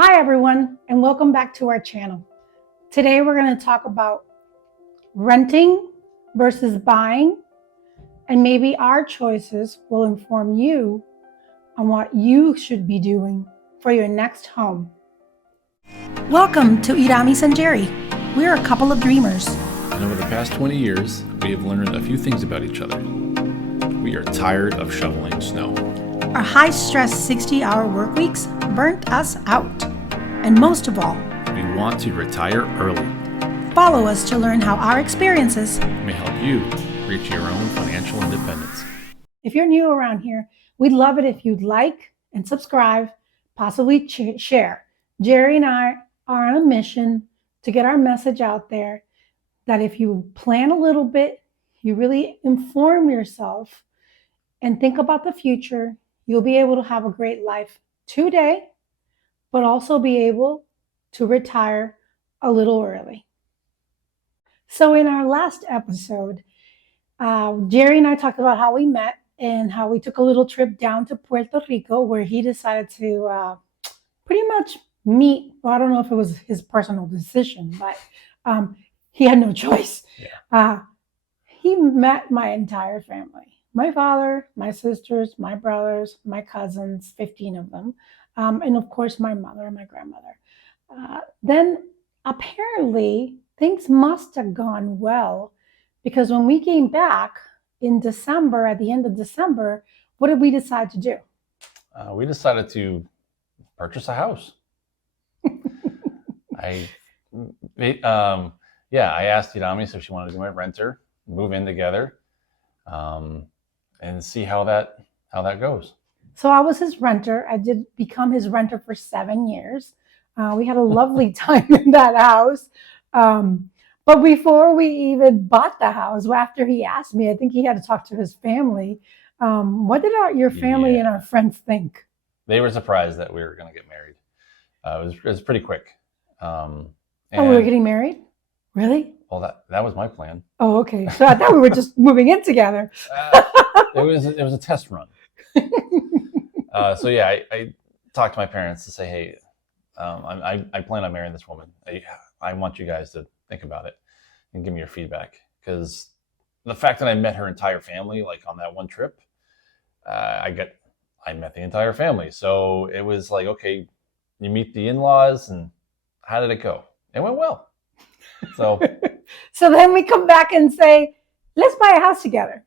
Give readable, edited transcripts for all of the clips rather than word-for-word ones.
Hi everyone, and welcome back to our channel. Today we're going to talk about renting versus buying, and maybe our choices will inform you on what you should be doing for your next home. Welcome to Iramis and Gerry. We're a couple of dreamers. And over the past 20 years, we have learned a few things about each other. We are tired of shoveling snow. Our high-stress 60-hour work weeks burnt us out. And most of all, we want to retire early. Follow us to learn how our experiences may help you reach your own financial independence. If you're new around here, we'd love it if you'd like and subscribe, possibly share. Gerry and I are on a mission to get our message out there that if you plan a little bit, you really inform yourself and think about the future, you'll be able to have a great life today, but also be able to retire a little early. So in our last episode, Gerry and I talked about how we met and how we took a little trip down to Puerto Rico where he decided to pretty much meet. Well, I don't know if it was his personal decision, but he had no choice. Yeah. He met my entire family. My father, my sisters, my brothers, my cousins, 15 of them. And of course, my mother and my grandmother. Then apparently things must have gone well because when we came back in December, at the end of December, what did we decide to do? We decided to purchase a house. I asked Iramis if she wanted to be my renter, move in together, and see how that goes. So I was his renter. I did become his renter for 7 years. We had a lovely time in that house. But before we even bought the house, after he asked me, I think he had to talk to his family. What did your family and our friends think? They were surprised that we were going to get married. It was pretty quick. We were getting married? Really? Well, that was my plan. Oh, okay. So I thought we were just moving in together. It was a test run. I talked to my parents to say, hey, I plan on marrying this woman. I want you guys to think about it and give me your feedback. Because the fact that I met her entire family, like on that one trip, I met the entire family. So it was like, okay, you meet the in-laws, and how did it go? It went well. So, so then we come back and say, let's buy a house together.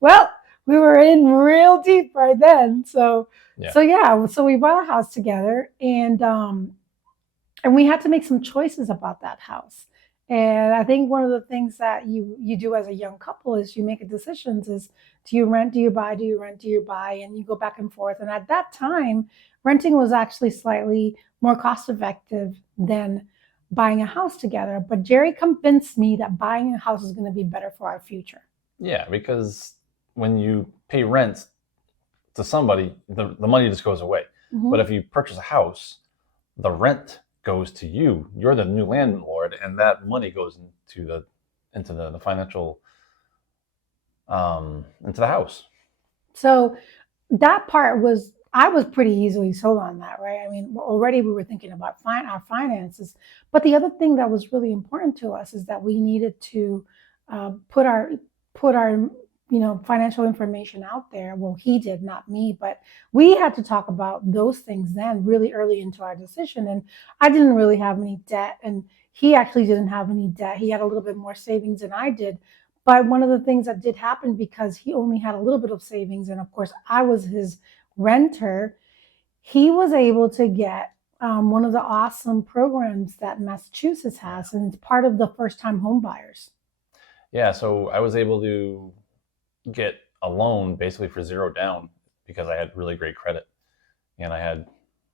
Well, we were in real deep right then. So we bought a house together, and we had to make some choices about that house. And I think one of the things that you do as a young couple is you make decisions is, do you rent, do you buy, do you rent, do you buy? And you go back and forth. And at that time, renting was actually slightly more cost effective than buying a house together. But Gerry convinced me that buying a house is going to be better for our future. Yeah, because when you pay rent to somebody, the money just goes away. Mm-hmm. But if you purchase a house, the rent goes to you. You're the new landlord, and that money goes into the financial into the house. So that part I was pretty easily sold on that, right? I mean, already we were thinking about our finances, but the other thing that was really important to us is that we needed to put our financial information out there. Well, he did, not me, but we had to talk about those things then really early into our decision. And I didn't really have any debt, and he actually didn't have any debt. He had a little bit more savings than I did. But one of the things that did happen, because he only had a little bit of savings, and of course I was his renter, he was able to get one of the awesome programs that Massachusetts has, and it's part of the first-time home buyers. Yeah, so I was able to get a loan basically for zero down because I had really great credit, and I've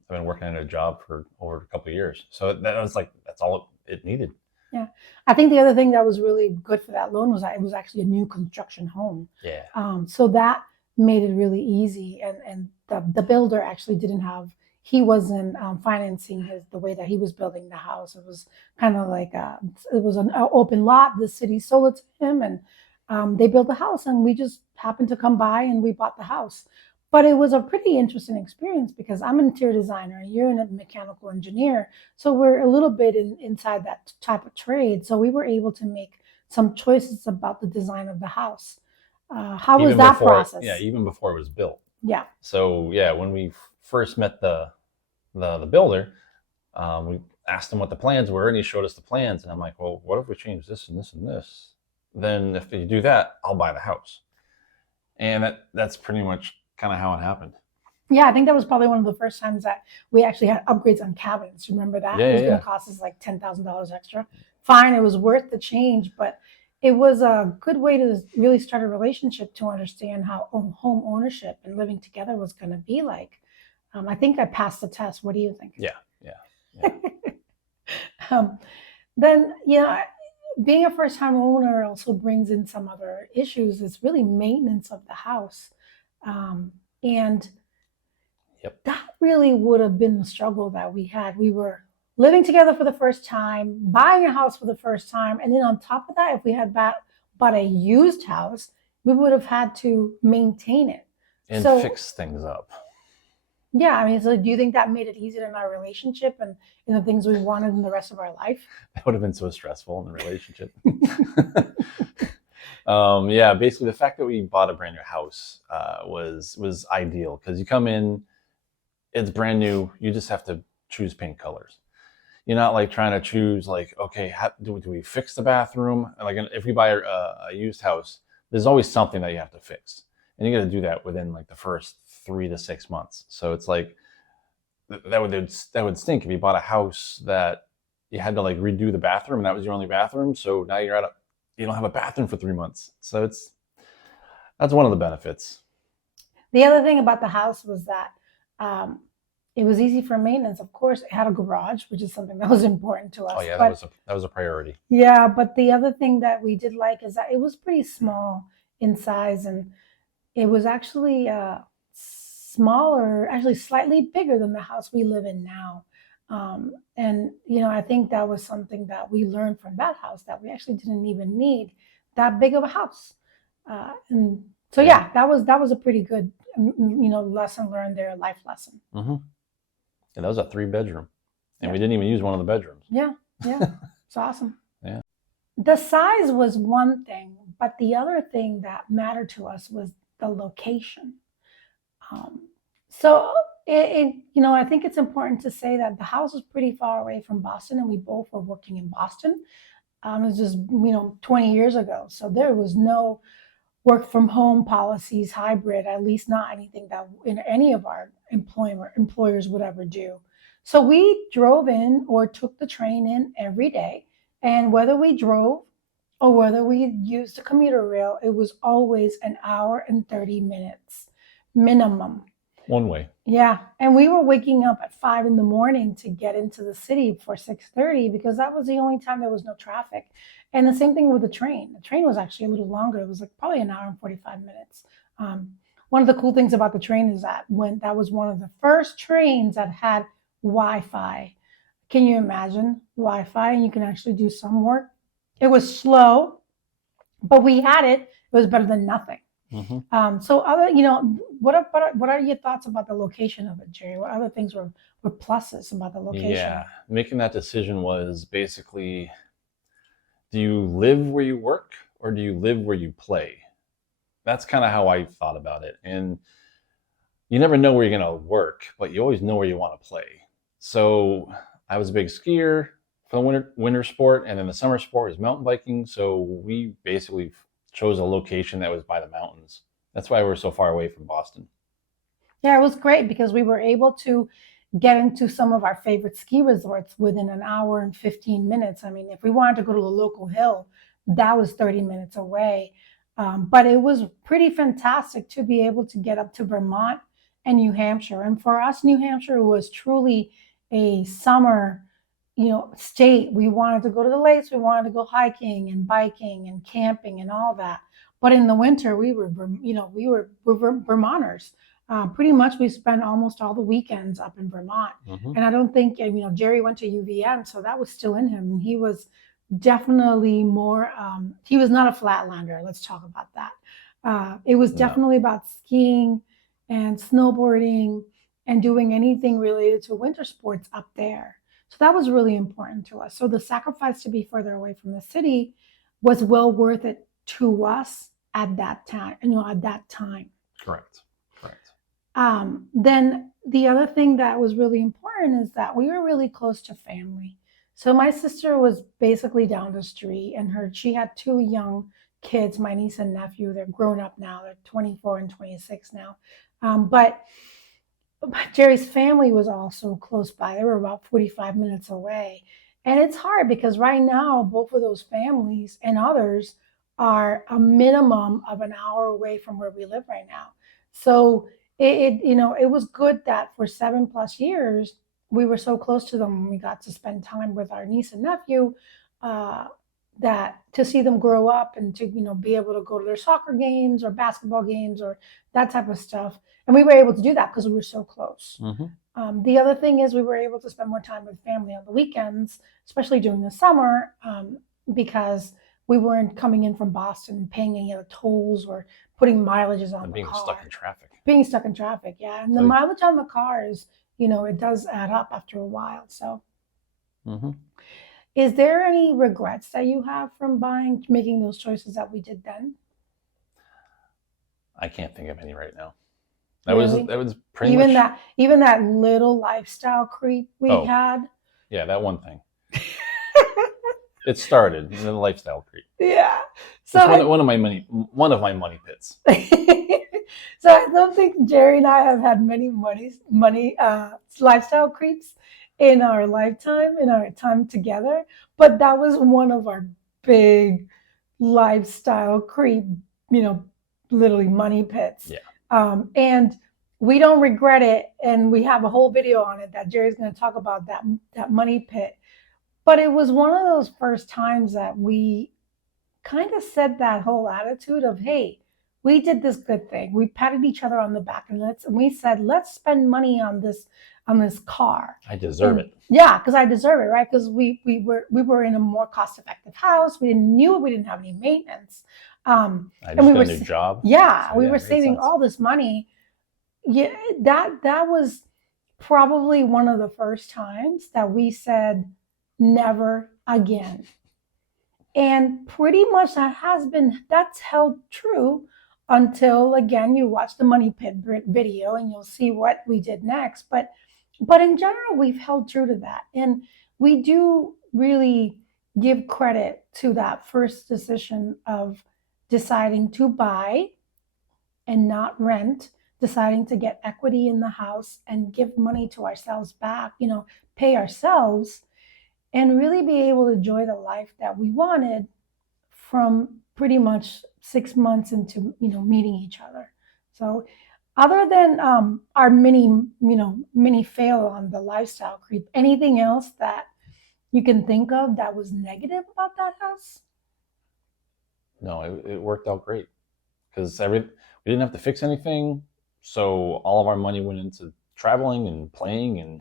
been working in a job for over a couple of years. So that's all it needed. Yeah, I think the other thing that was really good for that loan was that it was actually a new construction home. Yeah. So that made it really easy, and the builder actually he wasn't financing the way that he was building the house. It was kind of like it was an open lot. The city sold it to him, and they built the house, and we just happened to come by and we bought the house. But it was a pretty interesting experience because I'm an interior designer and you're a mechanical engineer. So we're a little bit inside that type of trade. So we were able to make some choices about the design of the house. How was that process? Yeah, even before it was built. Yeah. So yeah, when we first met the builder, we asked him what the plans were, and he showed us the plans. And I'm like, well, what if we change this and this and this? Then if you do that, I'll buy the house. And that's pretty much kind of how it happened. Yeah, I think that was probably one of the first times that we actually had upgrades on cabinets. Remember that? Yeah, it was yeah, going to cost us like $10,000 extra. Fine, it was worth the change, but it was a good way to really start a relationship to understand how home ownership and living together was going to be like. I think I passed the test. What do you think? Yeah. Then, being a first-time owner also brings in some other issues. It's really maintenance of the house. And Yep. that really would have been the struggle that we had. We were living together for the first time, buying a house for the first time. And then on top of that, if we had bought a used house, we would have had to maintain it. And fix things up. Yeah, I mean, so do you think that made it easier in our relationship and in the things we wanted in the rest of our life? That would have been so stressful in the relationship. Yeah, basically the fact that we bought a brand new house was ideal because you come in, it's brand new. You just have to choose paint colors. You're not like trying to choose like, okay, do we fix the bathroom? Like if we buy a used house, there's always something that you have to fix. And you got to do that within like the first 3 to 6 months. So it's like that would stink if you bought a house that you had to like redo the bathroom and that was your only bathroom. So now you don't have a bathroom for 3 months. So that's one of the benefits. The other thing about the house was that it was easy for maintenance. Of course, it had a garage, which is something that was important to us. Oh yeah, that was a priority. Yeah, but the other thing that we did like is that it was pretty small in size, and it was actually smaller, actually slightly bigger than the house we live in now. And I think that was something that we learned from that house, that we actually didn't even need that big of a house. And so yeah, that was a pretty good lesson learned there, life lesson. Mm-hmm. And that was a 3-bedroom, and we didn't even use one of the bedrooms. Yeah, it's awesome. Yeah. The size was one thing, but the other thing that mattered to us was the location. So I think it's important to say that the house was pretty far away from Boston, and we both were working in Boston. It was just 20 years ago, so there was no work from home policies, hybrid, at least not anything that in any of our employers would ever do. So we drove in or took the train in every day. And whether we drove or whether we used the commuter rail, it was always an hour and 30 minutes minimum. One way. Yeah. And we were waking up at 5 a.m. to get into the city for 6:30 because that was the only time there was no traffic. And the same thing with the train. The train was actually a little longer. It was like probably an hour and 45 minutes. One of the cool things about the train is that that was one of the first trains that had Wi-Fi. Can you imagine Wi-Fi? And you can actually do some work. It was slow, but we had it. It was better than nothing. Mm-hmm. So what are your thoughts about the location of it, Gerry? What other things were pluses about the location? Yeah, making that decision was basically, do you live where you work or do you live where you play? That's kind of how I thought about it. And you never know where you're going to work, but you always know where you want to play. So I was a big skier for the winter sport, and then the summer sport was mountain biking. So we basically chose a location that was by the mountains. That's why we're so far away from Boston. Yeah, it was great because we were able to get into some of our favorite ski resorts within an hour and 15 minutes. I mean, if we wanted to go to the local hill, that was 30 minutes away. But it was pretty fantastic to be able to get up to Vermont and New Hampshire. And for us, New Hampshire was truly a summer, state. We wanted to go to the lakes. We wanted to go hiking and biking and camping and all that. But in the winter, we were Vermonters. Pretty much we spent almost all the weekends up in Vermont. Mm-hmm. And I don't think, Gerry went to UVM, so that was still in him. And he was definitely more, he was not a flatlander. Let's talk about that. It was definitely about skiing and snowboarding and doing anything related to winter sports up there. So that was really important to us. So the sacrifice to be further away from the city was well worth it to us at that time, at that time. Correct. Then the other thing that was really important is that we were really close to family. So my sister was basically down the street, and she had two young kids, my niece and nephew. They're grown up now. They're 24 and 26 now. But Jerry's family was also close by. They were about 45 minutes away. And it's hard because right now, both of those families and others are a minimum of an hour away from where we live right now. So it was good that for 7+ years, we were so close to them and we got to spend time with our niece and nephew, that to see them grow up and to, be able to go to their soccer games or basketball games or that type of stuff. And we were able to do that because we were so close. The other thing is we were able to spend more time with family on the weekends, especially during the summer, because we weren't coming in from Boston and paying any of the tolls or putting mileages on the car. Being stuck in traffic. Being stuck in traffic, yeah. And the mileage on the cars, it does add up after a while. So, is there any regrets that you have from making those choices that we did then? I can't think of any right now. Really? That was pretty much even that little lifestyle creep we had. Yeah, that one thing. It started in the lifestyle creep. Yeah. So it's one of my money pits. So I don't think Gerry and I have had many lifestyle creeps in our lifetime, in our time together, but that was one of our big lifestyle creep, literally money pits. Yeah. And we don't regret it, and we have a whole video on it that Jerry's going to talk about that money pit. But it was one of those first times that we kind of said that whole attitude of, hey, we did this good thing. We patted each other on the back and we said, let's spend money on this car. I deserve it. Yeah, because I deserve it, right? Because we were in a more cost-effective house. We didn't have any maintenance. I just got a new job. Yeah, so we were saving all this money. Yeah, that was probably one of the first times that we said never again. And pretty much that's held true until, again, you watch the Money Pit video and you'll see what we did next. But in general, we've held true to that. And we do really give credit to that first decision of deciding to buy and not rent, deciding to get equity in the house and give money to ourselves back, pay ourselves, and really be able to enjoy the life that we wanted from pretty much 6 months into, meeting each other. So other than our mini fail on the lifestyle creep, anything else that you can think of that was negative about that house? No, it worked out great because we didn't have to fix anything. So all of our money went into traveling and playing and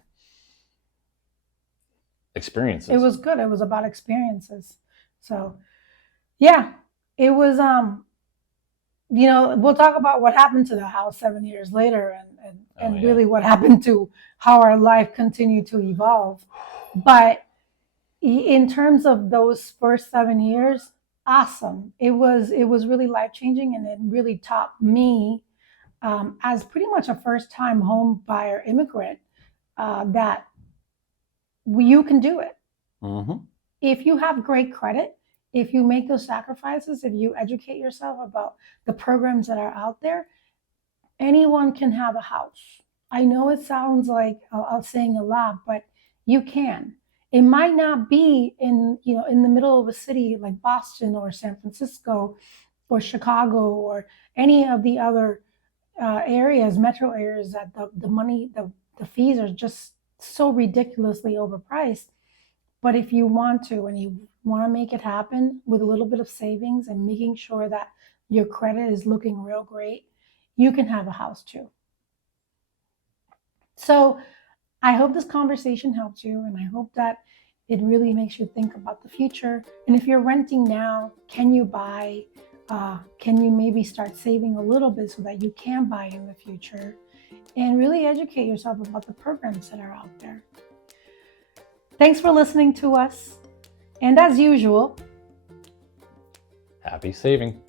experiences. It was good. It was about experiences. So yeah, it was, we'll talk about what happened to the house 7 years later and really what happened to how our life continued to evolve. But in terms of those first 7 years, awesome. It was really life-changing, and it really taught me, as pretty much a first-time home buyer immigrant, that you can do it. If you have great credit, if you make those sacrifices, if you educate yourself about the programs that are out there, anyone can have a house. I know it sounds like I'm saying a lot, but you can. It might not be in the middle of a city like Boston or San Francisco or Chicago or any of the other metro areas that the fees are just so ridiculously overpriced. But if you want to, and you want to make it happen with a little bit of savings and making sure that your credit is looking real great, you can have a house too. So I hope this conversation helped you, and I hope that it really makes you think about the future. And if you're renting now, can you buy? Can you maybe start saving a little bit so that you can buy in the future? and really educate yourself about the programs that are out there. Thanks for listening to us. And as usual, Happy saving.